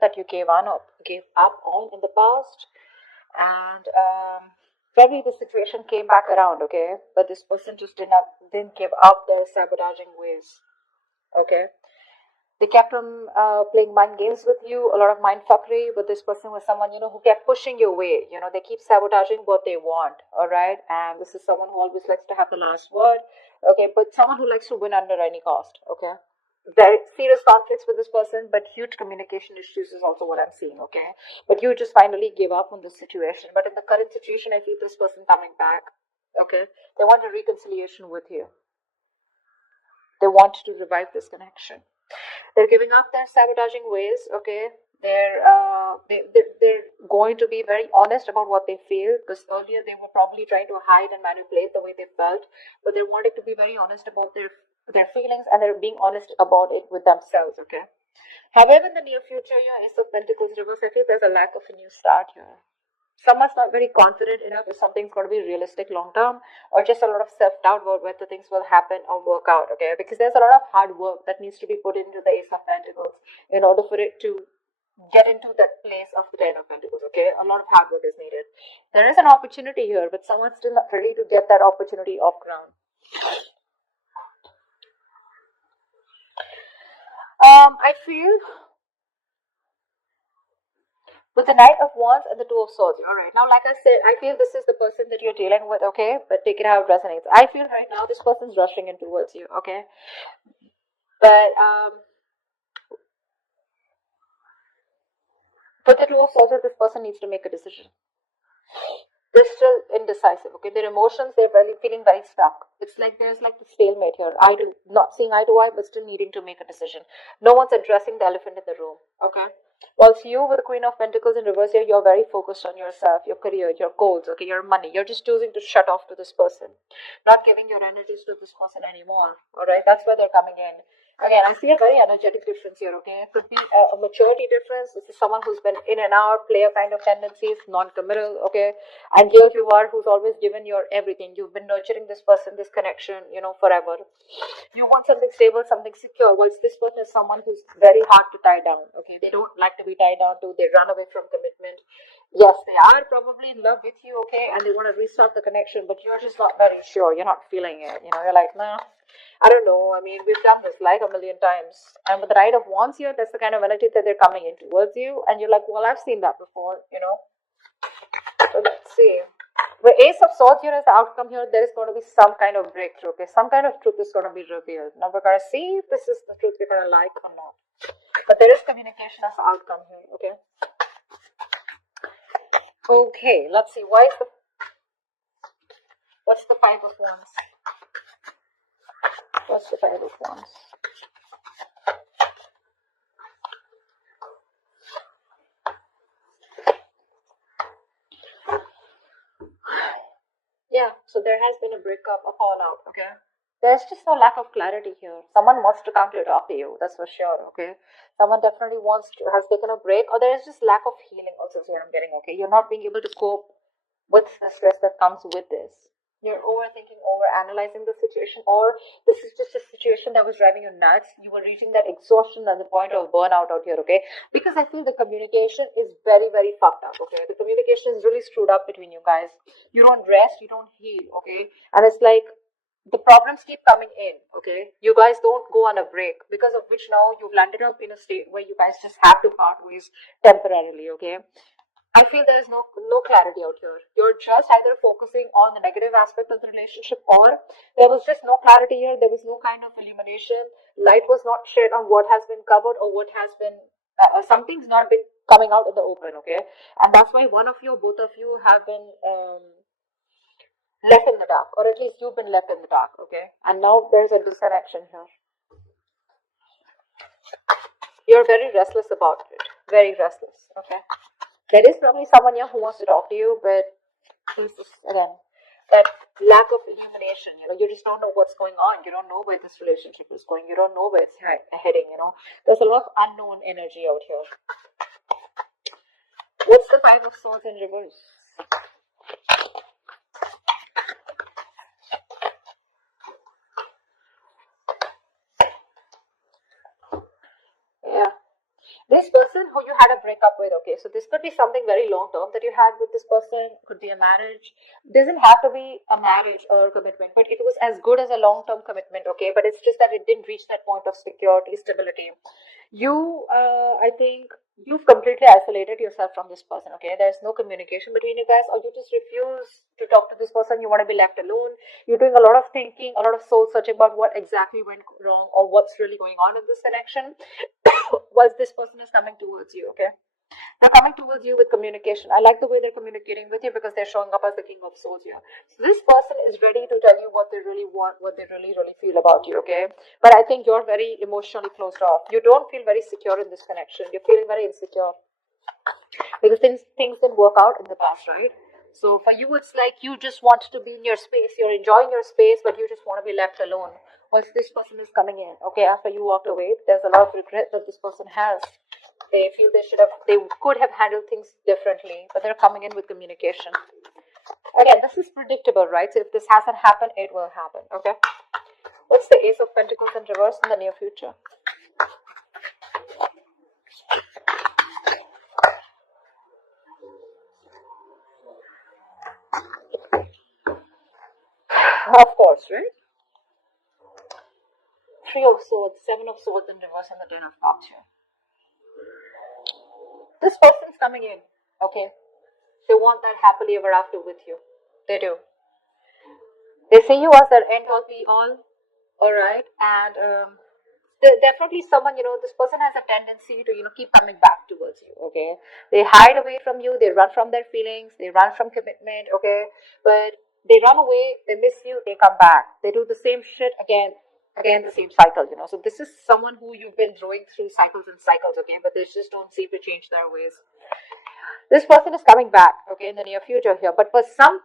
that you gave up on in the past, and probably the situation came back around, okay? But this person just didn't give up their sabotaging ways, okay? They kept on playing mind games with you, a lot of mind fuckery, but this person was someone, who kept pushing your way. They keep sabotaging what they want, all right? And this is someone who always likes to have the last word, okay? But someone who likes to win under any cost, okay? Very serious conflicts with this person, but huge communication issues is also what I'm seeing, okay? But you just finally give up on this situation. But in the current situation, I feel this person coming back, okay? They want a reconciliation with you. They want to revive this connection. They're giving up their sabotaging ways, okay? They're going to be very honest about what they feel, because earlier they were probably trying to hide and manipulate the way they felt, but they're wanting to be very honest about their feelings, and they're being honest about it with themselves, okay? However, in the near future, Ace of Pentacles reverse, I feel there's a lack of a new start here. Someone's not very confident enough if something's going to be realistic long term, or just a lot of self-doubt about whether things will happen or work out, okay? Because there's a lot of hard work that needs to be put into the Ace of Pentacles in order for it to get into that place of the Ten of Pentacles, okay? A lot of hard work is needed. There is an opportunity here, but someone's still not ready to get that opportunity off ground. I feel with the Knight of Wands and the Two of Swords. All right. Now, like I said, I feel this is the person that you're dealing with, okay? But take it how it resonates. I feel right now this person's rushing in towards you, okay? But with the Two of Swords, this person needs to make a decision. They're still indecisive, okay? Their emotions, they're feeling very stuck. It's like there's like the stalemate here. Not seeing eye to eye, but still needing to make a decision. No one's addressing the elephant in the room, okay? Whilst you with the Queen of Pentacles in reverse here, you're very focused on yourself, your career, your goals, okay, your money. You're just choosing to shut off to this person, not giving your energies to this person anymore, all right? That's where they're coming in. Again, I see a very energetic difference here, okay? It could be a maturity difference. This is someone who's been in and out, player kind of tendencies, non-committal, okay? And here you are, who's always given your everything. You've been nurturing this person, this connection, forever. You want something stable, something secure, whilst this person is someone who's very hard to tie down, okay? They don't like to be tied down to. They run away from commitment. Yes, they are probably in love with you, okay? And they want to restart the connection, but you're just not very sure. You're not feeling it, You're like, nah. I don't know. I mean, we've done this like a million times. And with the Knight of Wands here, that's the kind of energy that they're coming in towards you. And you're like, well, I've seen that before, So let's see. The Ace of Swords here is the outcome here. There is going to be some kind of breakthrough, okay? Some kind of truth is going to be revealed. Now we're going to see if this is the truth we're going to like or not. But there is communication as the outcome here, okay? Okay, let's see. What's the Five of Wands? What's the Five of Wands? Yeah, so there has been a breakup, a fallout, okay? There's just no lack of clarity here. Someone wants to come to talk to you, that's for sure, okay? Someone definitely has taken a break, or there is just lack of healing also is what I'm getting, okay? You're not being able to cope with the stress that comes with this. You're overthinking, overanalyzing the situation, or this is just a situation that was driving you nuts. You were reaching that exhaustion and the point of burnout out here, okay? Because I feel the communication is very, very fucked up, okay? The communication is really screwed up between you guys. You don't rest, you don't heal, okay? And it's like the problems keep coming in, okay? You guys don't go on a break, because of which now you've landed up in a state where you guys just have to part ways temporarily, okay? I feel there is no clarity out here. You're just either focusing on the negative aspect of the relationship, or there was just no clarity here. There was no kind of illumination. Light was not shed on what has been covered, or what has been, something's not been coming out in the open, okay? And that's why one of you, both of you have been left in the dark, or at least you've been left in the dark, okay? And now there's a disconnection here. You're very restless about it. Very restless, okay? There is probably someone here who wants to talk to you, but again, that lack of illumination, you just don't know what's going on. You don't know where this relationship is going. You don't know where it's heading, There's a lot of unknown energy out here. What's the Five of Swords in reverse? Yeah. This person who you had a breakup with, okay? So this could be something very long term that you had with this person, could be a marriage. Doesn't have to be a marriage or a commitment, but it was as good as a long term commitment, okay? But it's just that it didn't reach that point of security, stability. I think you've completely isolated yourself from this person, okay? There's no communication between you guys, or you just refuse to talk to this person. You want to be left alone. You're doing a lot of thinking, a lot of soul searching about what exactly went wrong or what's really going on in this connection whilst this person is coming towards you, okay? They're coming towards you with communication. I like the way they're communicating with you because they're showing up as the king of swords here. So this person is ready to tell you what they really want, what they really, really feel about you, okay? But I think you're very emotionally closed off. You don't feel very secure in this connection. You're feeling very insecure because things didn't work out in the past, right? So for you, it's like you just want to be in your space. You're enjoying your space, but you just want to be left alone. Once this person is coming in, okay, after you walked away, there's a lot of regret that this person has. They feel they could have handled things differently, but they're coming in with communication. Again, this is predictable, right? So if this hasn't happened, it will happen, okay? What's the Ace of Pentacles in reverse in the near future? Of course, right? Three of Swords, Seven of Swords in reverse, and the Ten of Cups here. This person's coming in, okay? They want that happily ever after with you. They do. They see you as their end all be all, alright? And definitely someone, this person has a tendency to, keep coming back towards you, okay? They hide away from you, they run from their feelings, they run from commitment, okay? But they run away, they miss you, they come back. They do the same shit again, the same cycle, So this is someone who you've been throwing through cycles and cycles, okay? But they just don't seem to change their ways. This person is coming back, okay, in the near future here. But for some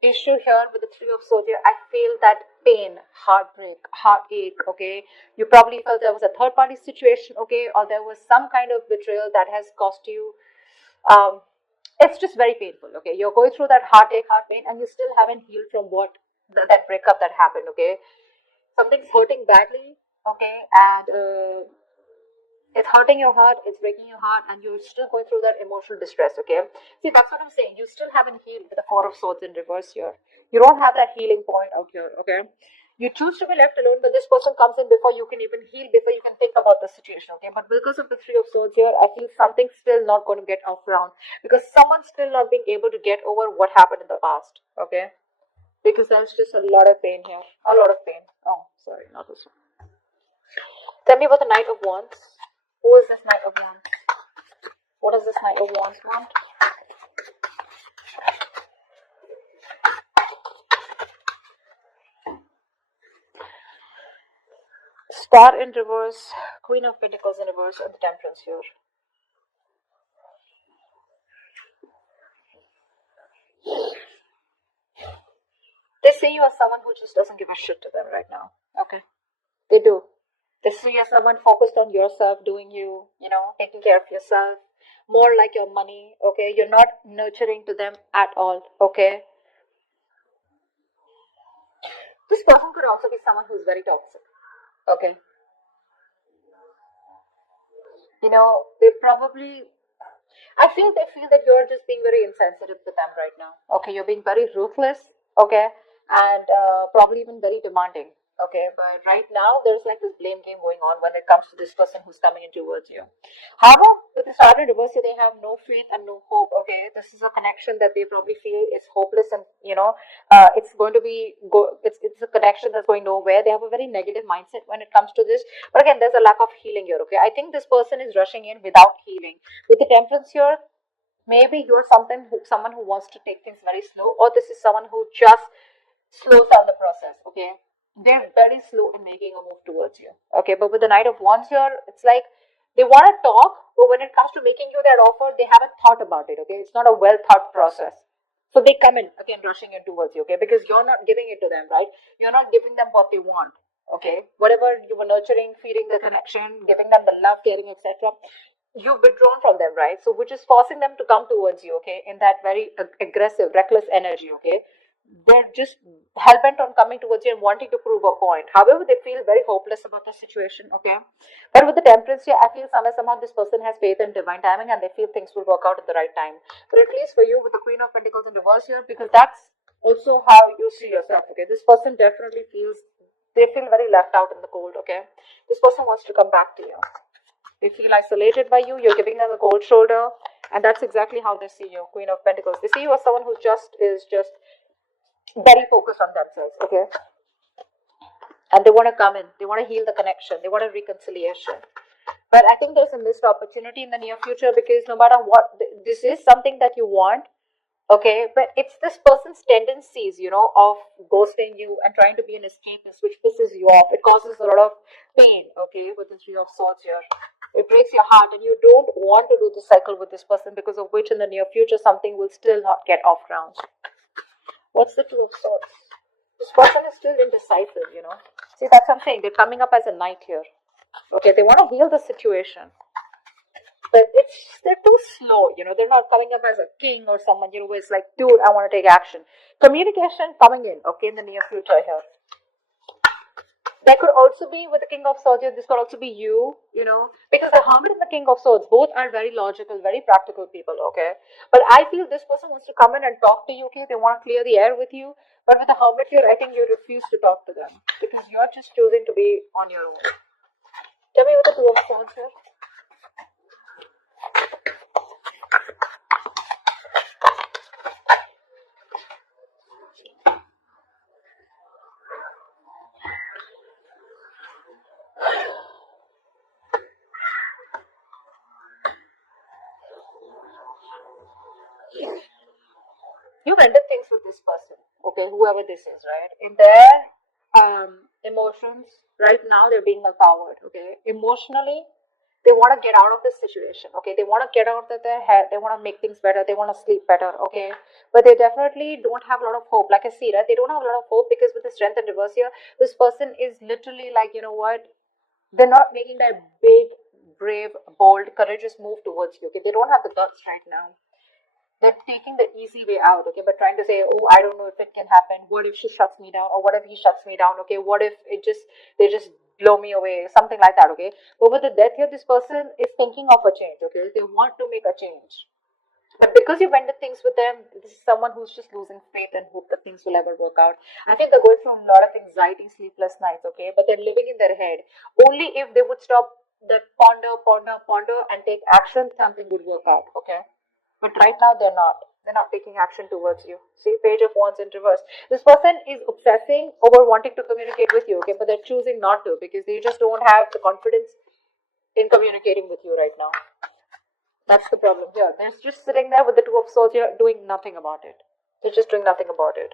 issue here with the Three of Swords here, I feel that pain, heartbreak, heartache, okay? You probably felt there was a third party situation, okay? Or there was some kind of betrayal that has cost you. It's just very painful, okay? You're going through that heartache, heart pain, and you still haven't healed from that breakup that happened, okay? Something's hurting badly, okay? And it's hurting your heart, it's breaking your heart, and you're still going through that emotional distress, okay? See, that's what I'm saying. You still haven't healed with the Four of Swords in reverse here. You don't have that healing point out here, okay? You choose to be left alone, but this person comes in before you can even heal, before you can think about the situation, okay? But because of the Three of Swords here, I feel something's still not going to get off ground because someone's still not being able to get over what happened in the past, okay? Because there's just a lot of pain here. A lot of pain. Oh, sorry, not this one. Tell me about the Knight of Wands. Who is this Knight of Wands? What does this Knight of Wands want? Star in reverse, Queen of Pentacles in reverse, and the Temperance here. They see you as someone who just doesn't give a shit to them right now. Okay. They do. They see you as someone focused on yourself, doing you, taking care of yourself. More like your money, okay? You're not nurturing to them at all, okay? This person could also be someone who's very toxic, okay? I feel they feel that you're just being very insensitive to them right now. Okay, you're being very ruthless, okay, and probably even very demanding. Okay, but right now there's like this blame game going on when it comes to this person who's coming in towards you. However, with the Star in reverse, they have no faith and no hope. Okay, this is a connection that they probably feel is hopeless, and it's going to be it's a connection that's going nowhere. They have a very negative mindset when it comes to this. But again, there's a lack of healing here. Okay, I think this person is rushing in without healing. With the Temperance here, maybe you're someone who wants to take things very slow, or this is someone who just slows down the process. Okay, they're very slow in making a move towards you. Okay, but with the Knight of Wands here, it's like they want to talk, but when it comes to making you that offer, they haven't thought about it. Okay, it's not a well thought process. So they come in again, rushing in towards you. Okay, because you're not giving it to them, right? You're not giving them what they want. Okay, whatever you were nurturing, feeding the connection, giving them the love, caring, etc. You've withdrawn from them, right? So which is forcing them to come towards you. Okay, in that very aggressive, reckless energy. Okay, they're just hell-bent on coming towards you and wanting to prove a point. However, they feel very hopeless about the situation, okay? But with the Temperance here, I feel somehow this person has faith in divine timing and they feel things will work out at the right time. But at least for you with the Queen of Pentacles in reverse here, because that's also how you see yourself, okay? This person definitely feels, they feel very left out in the cold, okay? This person wants to come back to you. They feel isolated by you, you're giving them a cold shoulder, and that's exactly how they see you, Queen of Pentacles. They see you as someone who is just very focused on themselves, okay? And they want to come in, they want to heal the connection, they want a reconciliation. But I think there's a missed opportunity in the near future, because no matter what, this is something that you want, okay? But it's this person's tendencies, of ghosting you and trying to be an escapist, which pisses you off. It causes a lot of pain, okay, with the Three of Swords here. It breaks your heart, and you don't want to do the cycle with this person, because of which in the near future something will still not get off ground. What's the Two of Swords? This person is still indecisive, See, that's something. They're coming up as a knight here. Okay, they want to heal the situation. But they're too slow, they're not coming up as a king or someone, who is like, dude, I want to take action. Communication coming in, okay, in the near future here. That could also be with the King of Swords here. This could also be you, because the Hermit and the King of Swords both are very logical, very practical people, okay? But I feel this person wants to come in and talk to you, okay? They want to clear the air with you. But with the Hermit here, I think you refuse to talk to them, because you're just choosing to be on your own. Tell me what the Two of Swords here. You've ended things with this person, okay, whoever this is, right? In their emotions, right now they're being a coward, okay? Emotionally, they want to get out of this situation, okay? They want to get out of their head, they want to make things better, they want to sleep better, okay? But they definitely don't have a lot of hope. Like I see, right? They don't have a lot of hope, because with the Strength and reverse here, this person is literally like, you know what? They're not making that big, brave, bold, courageous move towards you, okay? They don't have the guts right now. They're taking the easy way out, okay, but trying to say, oh, I don't know if it can happen. What if she shuts me down? Or what if he shuts me down? Okay, what if they just blow me away? Something like that, okay. But with the Death here, this person is thinking of a change, okay. They want to make a change. But because you've ended things with them, this is someone who's just losing faith and hope that things will ever work out. I think they're going through a lot of anxiety, sleepless nights, okay, but they're living in their head. Only if they would stop the ponder, and take action, something would work out, okay. But right now they're not. They're not taking action towards you. See, Page of Wands in reverse. This person is obsessing over wanting to communicate with you, okay, but they're choosing not to, because they just don't have the confidence in communicating with you right now. That's the problem here. They're just sitting there with the Two of Swords here, doing nothing about it. They're just doing nothing about it.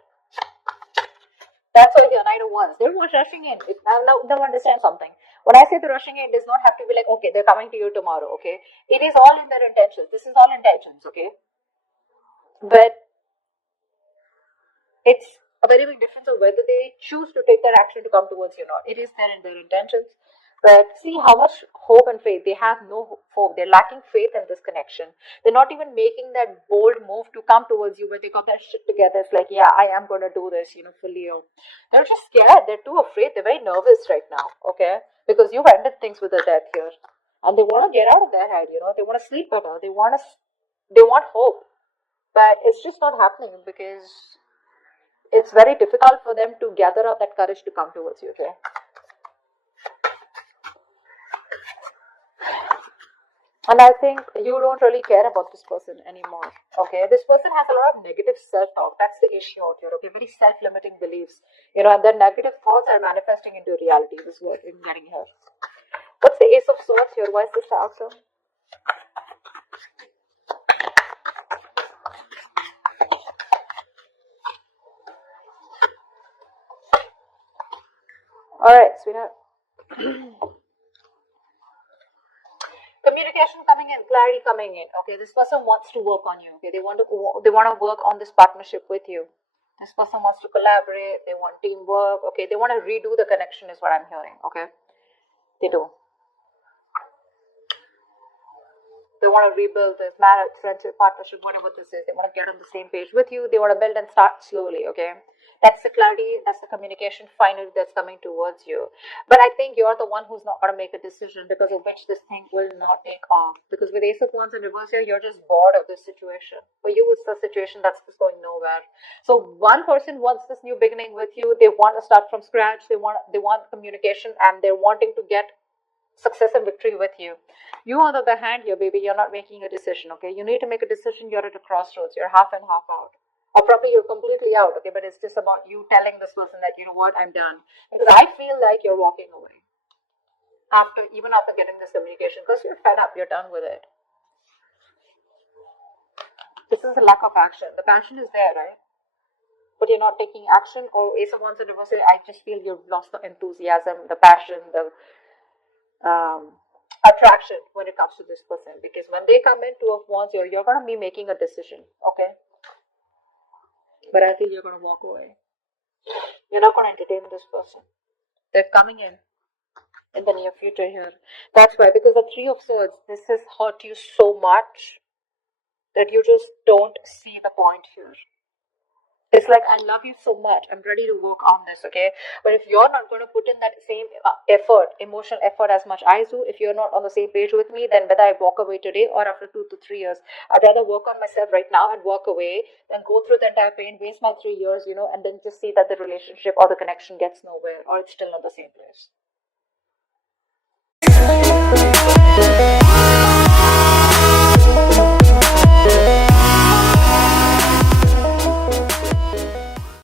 That's why the Knight of Wands, they're not rushing in. Now, they understand something. When I say the rushing in, it does not have to be like, okay, they're coming to you tomorrow, okay? It is all in their intentions. This is all intentions, okay? But it's a very big difference of whether they choose to take their action to come towards you or not. It is there in their intentions. But see how much hope and faith. They have no hope. They're lacking faith in this connection. They're not even making that bold move to come towards you, where they got their shit together. It's like, yeah, I am going to do this, for Leo. They're just scared. They're too afraid. They're very nervous right now, okay? Because you've ended things with the Death here. And they want to get out of their head, They want to sleep better. They want hope. But it's just not happening, because it's very difficult for them to gather up that courage to come towards you, okay? And I think you don't really care about this person anymore, okay? This person has a lot of negative self-talk. That's the issue out here, okay? Very self-limiting beliefs, and their negative thoughts are manifesting into reality. This is what I'm getting here. What's the Ace of Swords here? Why is this the outcome? Alright, sweetheart. Communication coming in, clarity coming in. Okay, this person wants to work on you. Okay, they want to work on this partnership with you. This person wants to collaborate. They want teamwork. Okay, they want to redo the connection, is what I'm hearing. Okay, they do. They want to rebuild this marriage, friendship, partnership, whatever this is. They want to get on the same page with you. They want to build and start slowly, okay? That's the clarity, that's the communication finally that's coming towards you. But I think you're the one who's not going to make a decision because of which this thing will not take off. Because with Ace of Wands in reverse here, you're just bored of this situation. For you, it's the situation that's just going nowhere. So one person wants this new beginning with you. They want to start from scratch. They want communication, and they're wanting to get success and victory with you. You, on the other hand, here, baby, you're not making a decision, okay? You need to make a decision. You're at a crossroads. You're half in, half out. Or probably you're completely out, okay? But it's just about you telling this person that, you know what, I'm done. Because I feel like you're walking away even after getting this communication, because you're fed up, you're done with it. This is a lack of action. The passion is there, right? But you're not taking action. Or Ace of Wands in reverse, I just feel you've lost the enthusiasm, the passion, the attraction when it comes to this person. Because when they come in, Two of Wands, you're going to be making a decision, okay? But I think you're going to walk away. You're not going to entertain this person. They're coming in the near future here. That's why, because the Three of Swords, this has hurt you so much that you just don't see the point here. It's like, I love you so much, I'm ready to work on this, okay? But if you're not going to put in that same effort, emotional effort as much I do, if you're not on the same page with me, then whether I walk away today or after 2 to 3 years, I'd rather work on myself right now and walk away than go through the entire pain, waste my 3 years, and then just see that the relationship or the connection gets nowhere, or it's still not the same place.